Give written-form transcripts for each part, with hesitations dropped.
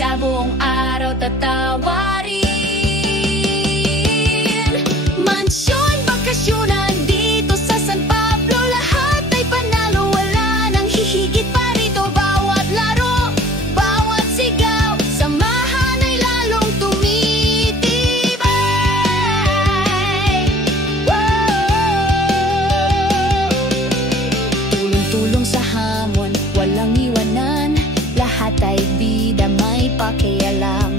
sa buong araw tatawarin. Mansyon, bakasyonan dito sa San Pablo, lahat ay panalo, wala nang hihigit pa rito. Bawat laro, bawat sigaw, samahan ay lalong tumitibay. Tulong-tulong sa hamon, walang iwanan, lahat ay bida, may pakialam.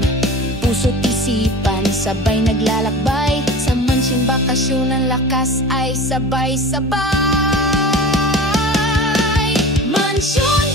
Puso't isipan, sabay naglalakbay, sa mansyon bakasyonan, lakas ay sabay-sabay. Mansyon